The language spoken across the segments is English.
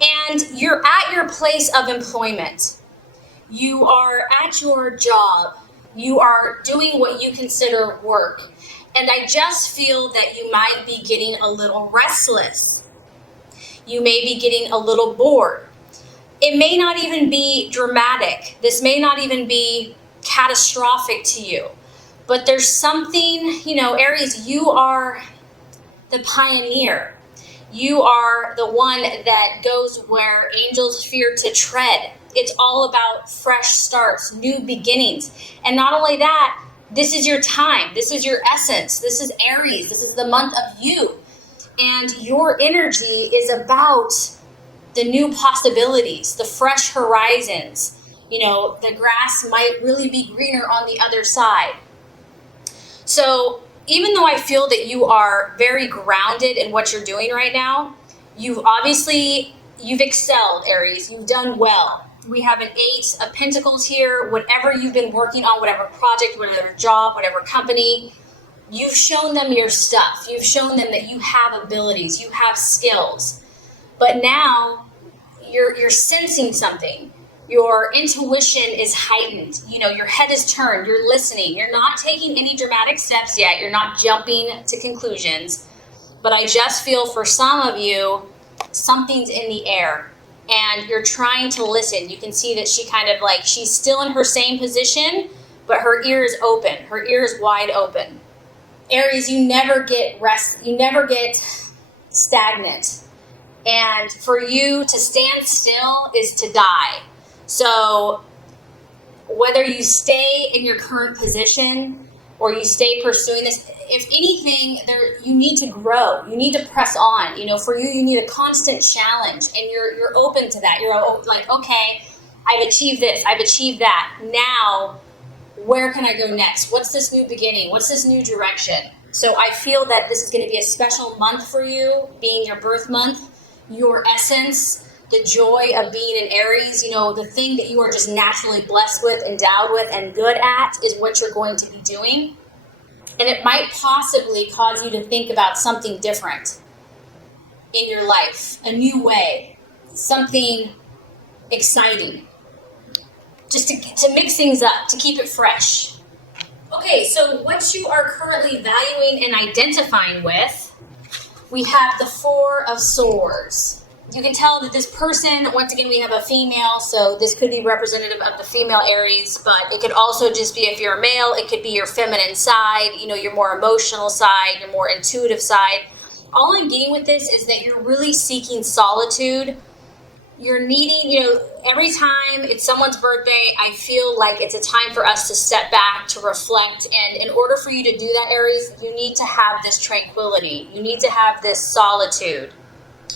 And you're at your place of employment. You are at your job. You are doing what you consider work. And I just feel that you might be getting a little restless. You may be getting a little bored. It may not even be dramatic. This may not even be catastrophic to you. But there's something, Aries, you are the pioneer. You are the one that goes where angels fear to tread. It's all about fresh starts, new beginnings. And not only that, this is your time. This is your essence. This is Aries. This is the month of you. And your energy is about the new possibilities, the fresh horizons. The grass might really be greener on the other side. So even though I feel that you are very grounded in what you're doing right now, you've excelled, Aries. You've done well. We have an 8 of Pentacles here. Whatever you've been working on, whatever project, whatever job, whatever company, you've shown them your stuff. You've shown them that you have abilities, you have skills. But now you're sensing something. Your intuition is heightened. Your head is turned. You're listening. You're not taking any dramatic steps yet. You're not jumping to conclusions. But I just feel for some of you, something's in the air and you're trying to listen. You can see that she kind of she's still in her same position, but her ear is open. Her ear is wide open. Aries, you never get rest. You never get stagnant. And for you to stand still is to die. So whether you stay in your current position or you stay pursuing this, if anything, you need to grow. You need to press on. For you need a constant challenge, and you're open to that. You're like, okay, I've achieved this. I've achieved that. Now, where can I go next? What's this new beginning? What's this new direction? So I feel that this is going to be a special month for you, being your birth month, your essence, the joy of being an Aries. The thing that you are just naturally blessed with, endowed with, and good at is what you're going to be doing. And it might possibly cause you to think about something different in your life, a new way, something exciting, just to mix things up, to keep it fresh. Okay, so what you are currently valuing and identifying with, we have the 4 of Swords. You can tell that this person, once again, we have a female, so this could be representative of the female Aries, but it could also just be, if you're a male, it could be your feminine side, your more emotional side, your more intuitive side. All I'm getting with this is that you're really seeking solitude. You're needing, every time it's someone's birthday, I feel like it's a time for us to step back, to reflect. And in order for you to do that, Aries, you need to have this tranquility. You need to have this solitude.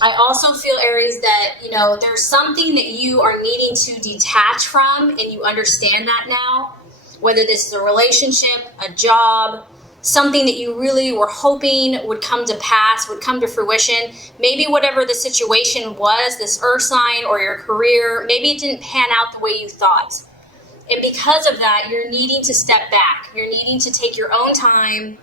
I also feel, Aries, that, there's something that you are needing to detach from, and you understand that now, whether this is a relationship, a job, something that you really were hoping would come to pass, would come to fruition. Maybe whatever the situation was, this earth sign or your career, maybe it didn't pan out the way you thought. And because of that, you're needing to step back. You're needing to take your own time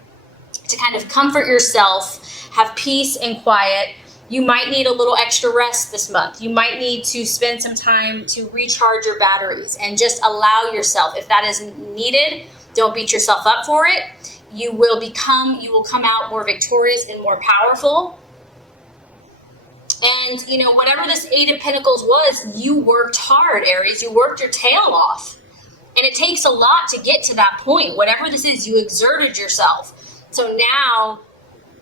to kind of comfort yourself, have peace and quiet. You might need a little extra rest this month. You might need to spend some time to recharge your batteries and just allow yourself, if that is needed, don't beat yourself up for it. You will come out more victorious and more powerful. And, whatever this 8 of Pentacles was, you worked hard, Aries. You worked your tail off. And it takes a lot to get to that point. Whatever this is, you exerted yourself. So now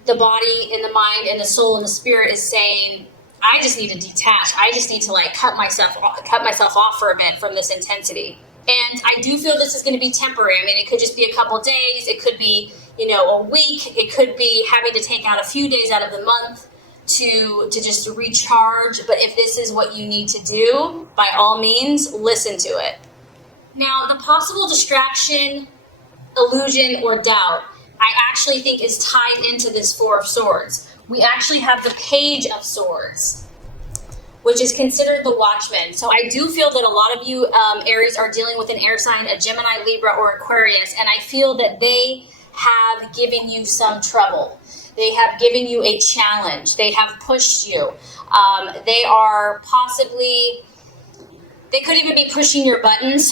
the body and the mind and the soul and the spirit is saying, I just need to detach. I just need to cut myself off for a bit from this intensity. And I do feel this is going to be temporary. I mean, it could just be a couple days. It could be, a week. It could be having to take out a few days out of the month to just recharge. But if this is what you need to do, by all means, listen to it. Now, the possible distraction, illusion, or doubt, I actually think is tied into this 4 of Swords. We actually have the Page of Swords, which is considered the watchman. So I do feel that a lot of you, Aries, are dealing with an air sign, a Gemini, Libra, or Aquarius, and I feel that they have given you some trouble. They have given you a challenge. They have pushed you. They are possibly, they could even be pushing your buttons.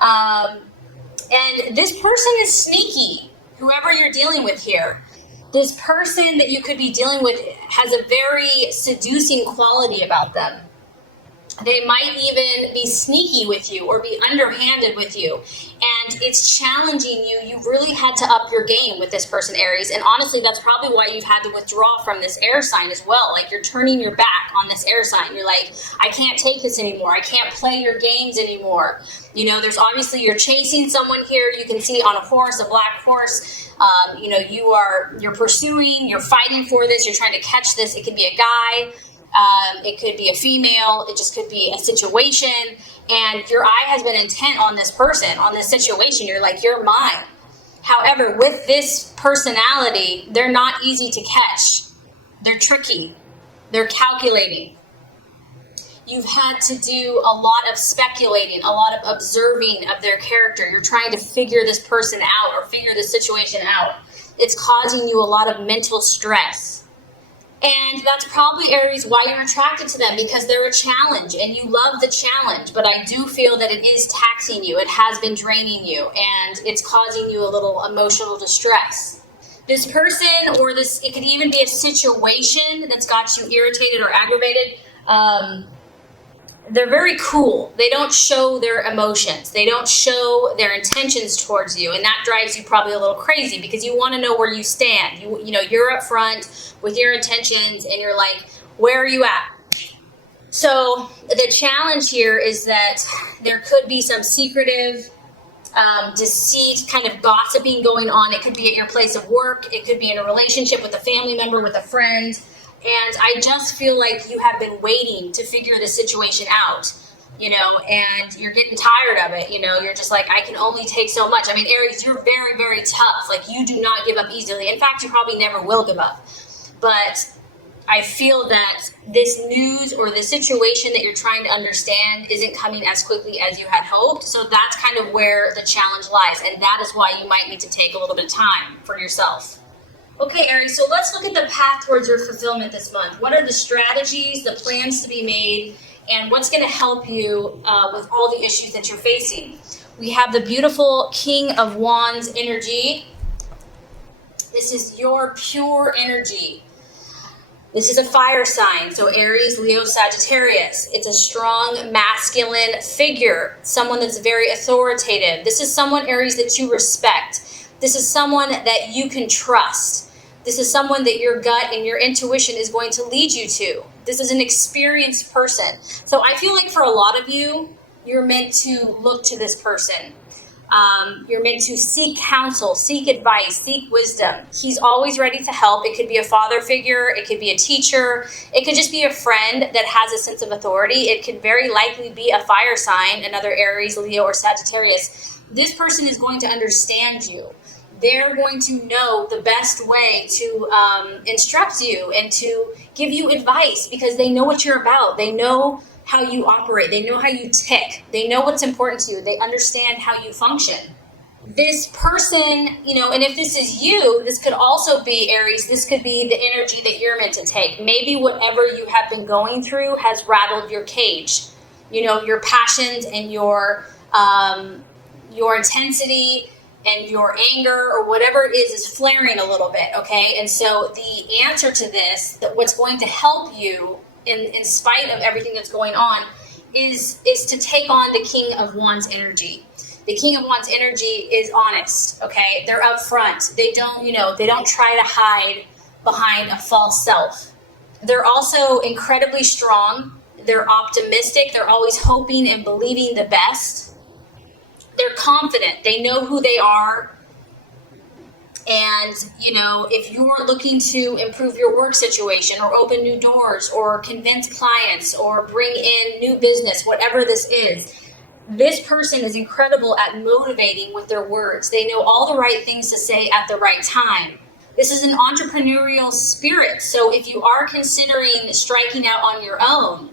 And this person is sneaky, whoever you're dealing with here. This person that you could be dealing with has a very seducing quality about them. They might even be sneaky with you or be underhanded with you. And it's challenging you. You really had to up your game with this person, Aries. And honestly, that's probably why you've had to withdraw from this air sign as well. Like, you're turning your back on this air sign. You're like, I can't take this anymore. I can't play your games anymore. You know, there's obviously, you're chasing someone here. You can see on a horse, a black horse. You know, you're pursuing, you're fighting for this. You're trying to catch this. It could be a guy. It could be a female. It just could be a situation. And your eye has been intent on this person, on this situation. You're like, you're mine. However, with this personality, they're not easy to catch. They're tricky. They're calculating. You've had to do a lot of speculating, a lot of observing of their character. You're trying to figure this person out or figure this situation out. It's causing you a lot of mental stress. And that's probably, Aries, why you're attracted to them, because they're a challenge and you love the challenge. But I do feel that it is taxing you. It has been draining you, and it's causing you a little emotional distress. This person, or this, it could even be a situation that's got you irritated or aggravated. They're very cool. They don't show their emotions. They don't show their intentions towards you. And that drives you probably a little crazy because you want to know where you stand. You know, you're up front with your intentions and you're like, where are you at? So the challenge here is that there could be some secretive deceit, kind of gossiping going on. It could be at your place of work. It could be in a relationship with a family member, with a friend. And I just feel like you have been waiting to figure the situation out, you know, and you're getting tired of it. You know, you're just like, I can only take so much. I mean, Aries, you're very, very tough. Like, you do not give up easily. In fact, you probably never will give up. But I feel that this news or the situation that you're trying to understand isn't coming as quickly as you had hoped. So that's kind of where the challenge lies. And that is why you might need to take a little bit of time for yourself. Okay, Aries, so let's look at the path towards your fulfillment this month. What are the strategies, the plans to be made, and what's going to help you with all the issues that you're facing? We have the beautiful King of Wands energy. This is your pure energy. This is a fire sign, so Aries, Leo, Sagittarius. It's a strong, masculine figure, someone that's very authoritative. This is someone, Aries, that you respect. This is someone that you can trust. This is someone that your gut and your intuition is going to lead you to. This is an experienced person. So I feel like for a lot of you, you're meant to look to this person. You're meant to seek counsel, seek advice, seek wisdom. He's always ready to help. It could be a father figure. It could be a teacher. It could just be a friend that has a sense of authority. It could very likely be a fire sign, another Aries, Leo, or Sagittarius. This person is going to understand you. They're going to know the best way to instruct you and to give you advice because they know what you're about. They know how you operate. They know how you tick. They know what's important to you. They understand how you function. This person, you know, and if this is you, this could also be, Aries, this could be the energy that you're meant to take. Maybe whatever you have been going through has rattled your cage. You know, your passions and your intensity and your anger or whatever it is flaring a little bit, okay? And so the answer to this, that what's going to help you in spite of everything that's going on is to take on the King of Wands energy. The King of Wands energy is honest, okay? They're upfront. They don't try to hide behind a false self. They're also incredibly strong. They're optimistic. They're always hoping and believing the best. They're confident. They know who they are. And, you know, if you're looking to improve your work situation or open new doors or convince clients or bring in new business, whatever this is, this person is incredible at motivating with their words. They know all the right things to say at the right time. This is an entrepreneurial spirit. So if you are considering striking out on your own,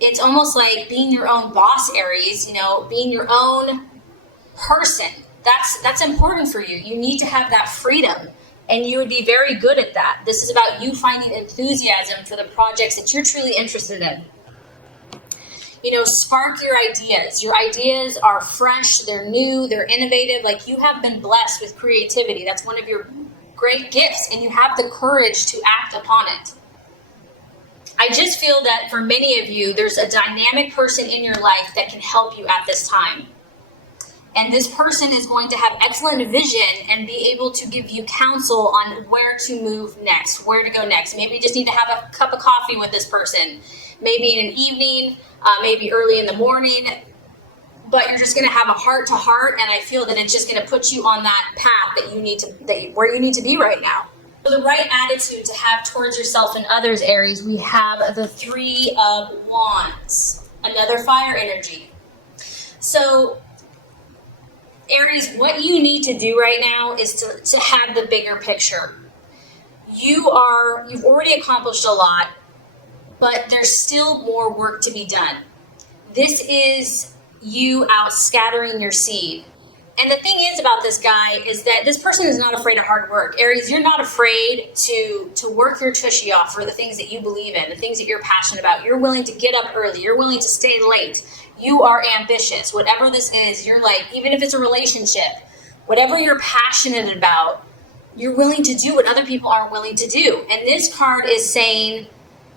it's almost like being your own boss, Aries, you know, being your own person. That's important for you. You need to have that freedom. And you would be very good at that. This is about you finding enthusiasm for the projects that you're truly interested in. You know, spark your ideas. Your ideas are fresh, they're new, they're innovative. Like, you have been blessed with creativity. That's one of your great gifts, and you have the courage to act upon it. I just feel that for many of you, there's a dynamic person in your life that can help you at this time. And this person is going to have excellent vision and be able to give you counsel on where to move next, where to go next. Maybe you just need to have a cup of coffee with this person, maybe in an evening, maybe early in the morning, but you're just going to have a heart to heart, and I feel that it's just going to put you on that path that you need to, where you need to be right now. So the right attitude to have towards yourself and others, Aries, we have the Three of Wands, another fire energy. So Aries, what you need to do right now is to have the bigger picture. You've already accomplished a lot, but there's still more work to be done. This is you out scattering your seed. And the thing is about this guy is that this person is not afraid of hard work. Aries, you're not afraid to work your tushy off for the things that you believe in, the things that you're passionate about. You're willing to get up early. You're willing to stay late. You are ambitious. Whatever this is, you're like, even if it's a relationship, whatever you're passionate about, you're willing to do what other people aren't willing to do. And this card is saying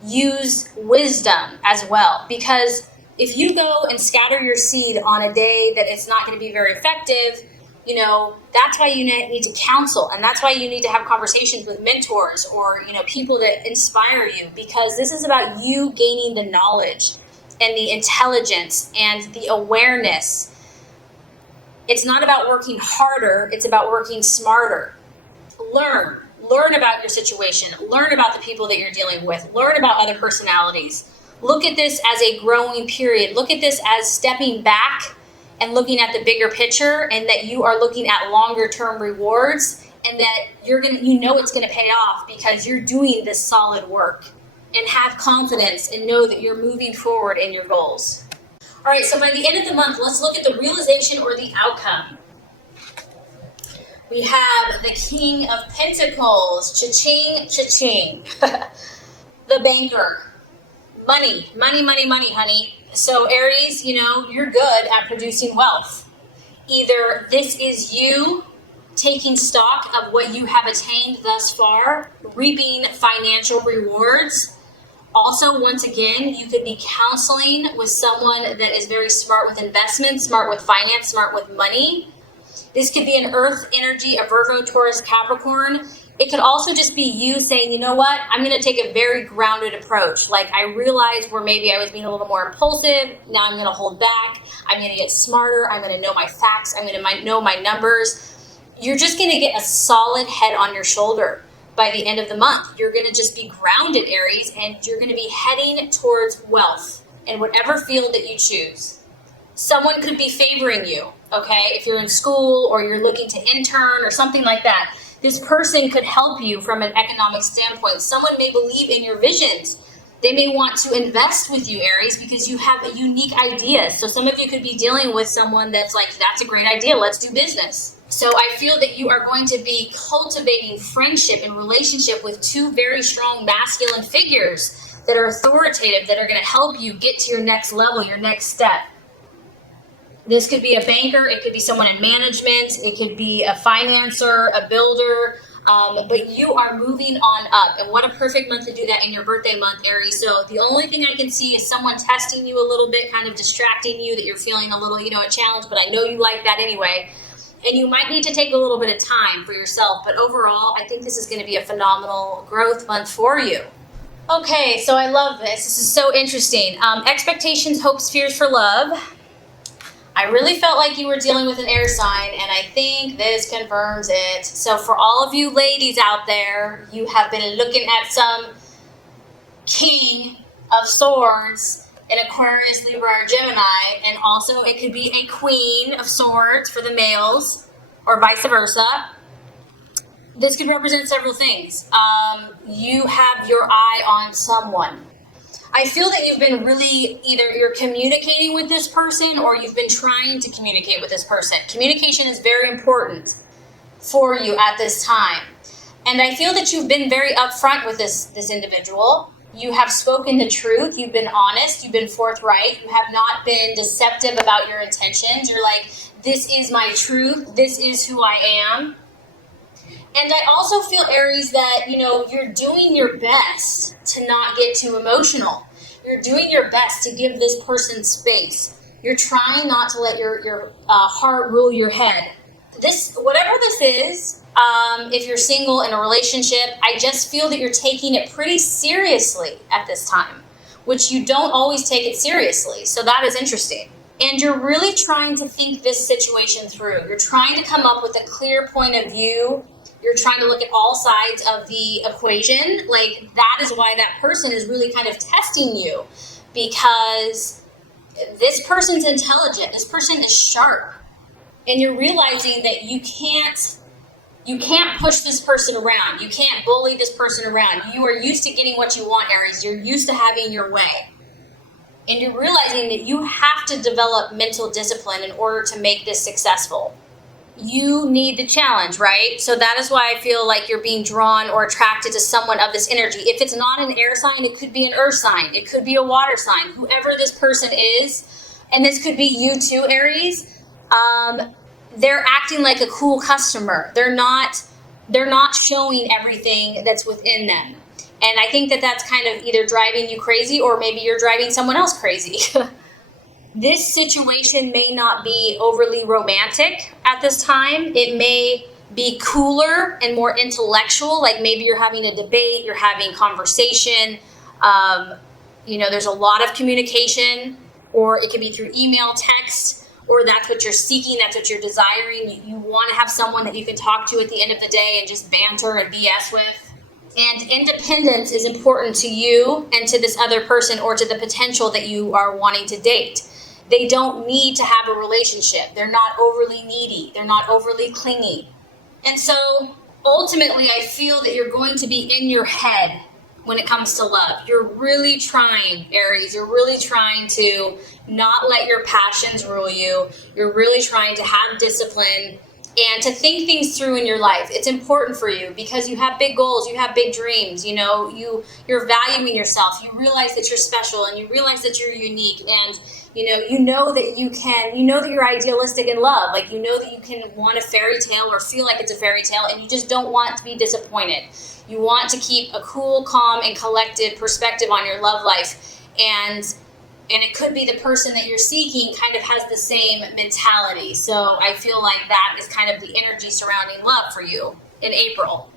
use wisdom as well, because if you go and scatter your seed on a day that it's not going to be very effective, you know, that's why you need to counsel, and that's why you need to have conversations with mentors or, you know, people that inspire you, because this is about you gaining the knowledge and the intelligence and the awareness. It's not about working harder, it's about working smarter. Learn about your situation, learn about the people that you're dealing with, learn about other personalities. Look at this as a growing period. Look at this as stepping back and looking at the bigger picture, and that you are looking at longer term rewards, and that you know it's going to pay off because you're doing this solid work. And have confidence and know that you're moving forward in your goals. All right, so by the end of the month, let's look at the realization or the outcome. We have the King of Pentacles, cha-ching, cha-ching. The banker. Money, honey. So Aries, you know, you're good at producing wealth. Either this is you taking stock of what you have attained thus far, reaping financial rewards. Also, once again, you could be counseling with someone that is very smart with investments, smart with finance, smart with money. This could be an earth energy, a Virgo, Taurus, Capricorn. It could also just be you saying, you know what, I'm going to take a very grounded approach. Like, I realized where maybe I was being a little more impulsive. Now I'm going to hold back. I'm going to get smarter. I'm going to know my facts. I'm going to know my numbers. You're just going to get a solid head on your shoulder by the end of the month. You're going to just be grounded, Aries, and you're going to be heading towards wealth in whatever field that you choose. Someone could be favoring you, okay? If you're in school or you're looking to intern or something like that, this person could help you from an economic standpoint. Someone may believe in your visions. They may want to invest with you, Aries, because you have a unique idea. So some of you could be dealing with someone that's like, that's a great idea, let's do business. So I feel that you are going to be cultivating friendship and relationship with two very strong masculine figures that are authoritative, that are going to help you get to your next level, your next step. This could be a banker, it could be someone in management, it could be a financer, a builder, but you are moving on up. And what a perfect month to do that in your birthday month, Aries. So the only thing I can see is someone testing you a little bit, kind of distracting you, that you're feeling a little, a challenge, but I know you like that anyway. And you might need to take a little bit of time for yourself, but overall, I think this is going to be a phenomenal growth month for you. Okay, so I love this. This is so interesting. Expectations, hopes, fears for love. I really felt like you were dealing with an air sign, and I think this confirms it. So for all of you ladies out there, you have been looking at some King of Swords in Aquarius, Libra, or Gemini, and also it could be a Queen of Swords for the males, or vice versa. This could represent several things. You have your eye on someone. I feel that you've been really, either you're communicating with this person or you've been trying to communicate with this person. Communication is very important for you at this time. And I feel that you've been very upfront with this individual. You have spoken the truth. You've been honest. You've been forthright. You have not been deceptive about your intentions. You're like, this is my truth. This is who I am. And I also feel, Aries, that, you're doing your best to not get too emotional. You're doing your best to give this person space. You're trying not to let your heart rule your head. Whatever this is, if you're single in a relationship, I just feel that you're taking it pretty seriously at this time, which you don't always take it seriously. So that is interesting. And you're really trying to think this situation through. You're trying to come up with a clear point of view. You're trying to look at all sides of the equation. Like, that is why that person is really kind of testing you, because this person's intelligent. This person is sharp. And you're realizing that you can't push this person around. You can't bully this person around. You are used to getting what you want, Aries. You're used to having your way. And you're realizing that you have to develop mental discipline in order to make this successful. You need the challenge, right? So that is why I feel like you're being drawn or attracted to someone of this energy. If it's not an air sign, it could be an earth sign. It could be a water sign. Whoever this person is, and this could be you too, Aries, they're acting like a cool customer. They're not showing everything that's within them. And I think that that's kind of either driving you crazy, or maybe you're driving someone else crazy. This situation may not be overly romantic at this time. It may be cooler and more intellectual, like maybe you're having a debate, you're having conversation. There's a lot of communication, or it could be through email, text, or that's what you're seeking, that's what you're desiring. You want to have someone that you can talk to at the end of the day and just banter and BS with. And independence is important to you and to this other person, or to the potential that you are wanting to date. They don't need to have a relationship. They're not overly needy. They're not overly clingy. And so ultimately, I feel that you're going to be in your head when it comes to love. You're really trying, Aries. You're really trying to not let your passions rule you. You're really trying to have discipline and to think things through in your life. It's important for you because you have big goals, you have big dreams, you're valuing yourself. You realize that you're special, and you realize that you're unique, and you know that you're idealistic in love. Like, you know that you can want a fairy tale or feel like it's a fairy tale, and you just don't want to be disappointed. You want to keep a cool, calm, and collected perspective on your love life. And it could be the person that you're seeking kind of has the same mentality. So I feel like that is kind of the energy surrounding love for you in April.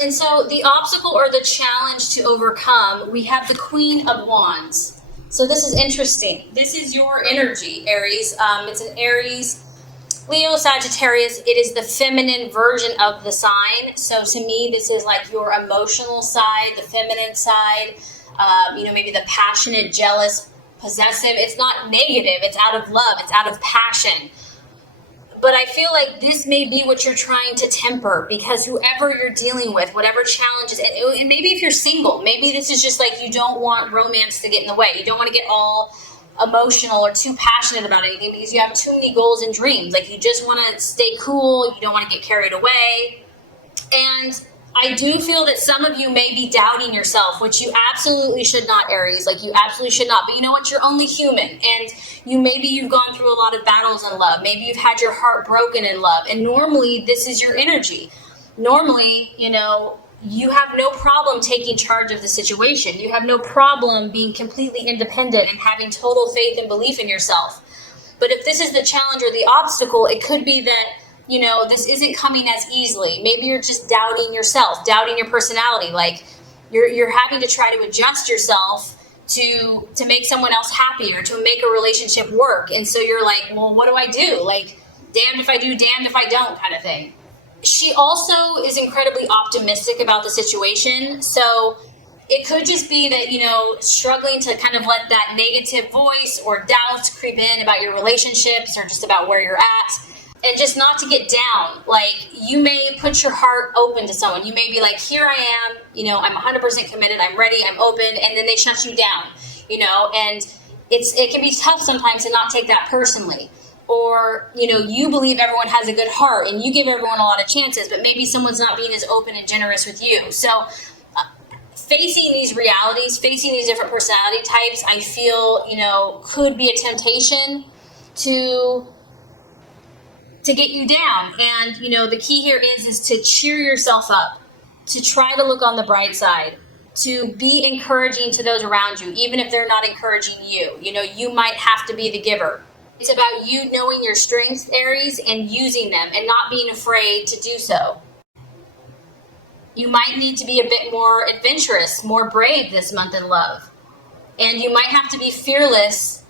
And so the obstacle or the challenge to overcome, we have the Queen of Wands. So this is interesting. This is your energy, Aries. It's an Aries, Leo, Sagittarius. It is the feminine version of the sign. So to me, this is like your emotional side, the feminine side, maybe the passionate, jealous, possessive. It's not negative. It's out of love. It's out of passion. But I feel like this may be what you're trying to temper, because whoever you're dealing with, whatever challenges, and maybe if you're single, maybe this is just like you don't want romance to get in the way. You don't want to get all emotional or too passionate about anything because you have too many goals and dreams. Like, you just want to stay cool. You don't want to get carried away. And I do feel that some of you may be doubting yourself, which you absolutely should not, Aries. Like, you absolutely should not. But you know what? You're only human. And maybe you've gone through a lot of battles in love. Maybe you've had your heart broken in love. And normally, this is your energy. Normally, you have no problem taking charge of the situation. You have no problem being completely independent and having total faith and belief in yourself. But if this is the challenge or the obstacle, it could be that this isn't coming as easily. Maybe you're just doubting yourself, doubting your personality. Like, you're having to try to adjust yourself to make someone else happy or to make a relationship work. And so you're like, well, what do I do? Like, damned if I do, damned if I don't kind of thing. She also is incredibly optimistic about the situation. So it could just be that, struggling to kind of let that negative voice or doubts creep in about your relationships or just about where you're at. And just not to get down. Like, you may put your heart open to someone. You may be like, here I am, I'm 100% committed, I'm ready, I'm open, and then they shut you down, and it can be tough sometimes to not take that personally. or, you believe everyone has a good heart and you give everyone a lot of chances, but maybe someone's not being as open and generous with you. So facing these realities, facing these different personality types, I feel, could be a temptation to get you down. And, the key here is to cheer yourself up, to try to look on the bright side, to be encouraging to those around you, even if they're not encouraging you. You might have to be the giver. It's about you knowing your strengths, Aries, and using them and not being afraid to do so. You might need to be a bit more adventurous, more brave this month in love. And you might have to be fearless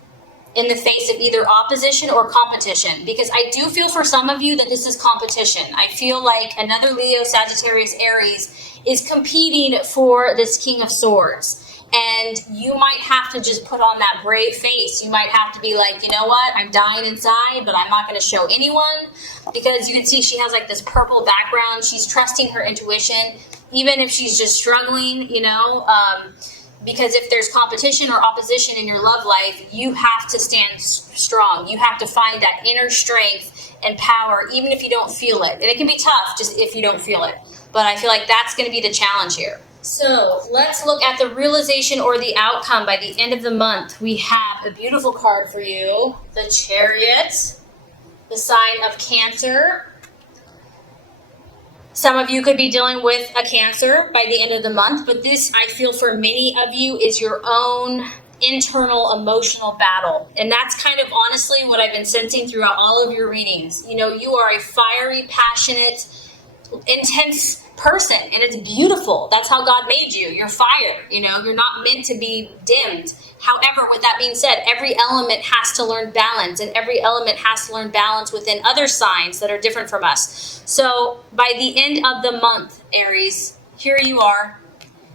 in the face of either opposition or competition, because I do feel for some of you that this is competition. I feel like another Leo, Sagittarius, Aries is competing for this King of Swords. And you might have to just put on that brave face. You might have to be like, you know what? I'm dying inside, but I'm not going to show anyone. Because you can see she has like this purple background. She's trusting her intuition, even if she's just struggling, because if there's competition or opposition in your love life, you have to stand strong. You have to find that inner strength and power, even if you don't feel it. And it can be tough just if you don't feel it. But I feel like that's going to be the challenge here. So let's look at the realization or the outcome by the end of the month. We have a beautiful card for you, the Chariot, the sign of Cancer. Some of you could be dealing with a Cancer by the end of the month, but this, I feel for many of you, is your own internal emotional battle. And that's kind of honestly what I've been sensing throughout all of your readings. You are a fiery, passionate, intense person, and it's beautiful. That's how God made you. You're fire. You're not meant to be dimmed. However, with that being said, every element has to learn balance, and every element has to learn balance within other signs that are different from us. So by the end of the month, Aries, here you are.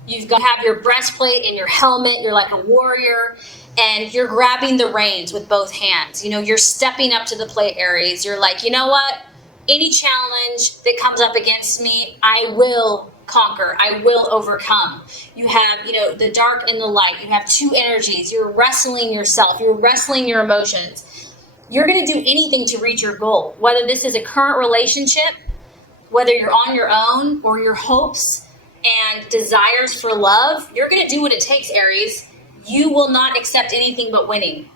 You've got to have your breastplate and your helmet. You're like a warrior, and you're grabbing the reins with both hands. You're stepping up to the plate, Aries. You're like, you know what? Any challenge that comes up against me, I will conquer. I will overcome. You have, the dark and the light. You have two energies. You're wrestling yourself. You're wrestling your emotions. You're going to do anything to reach your goal, whether this is a current relationship, whether you're on your own, or your hopes and desires for love. You're going to do what it takes, Aries. You will not accept anything but winning.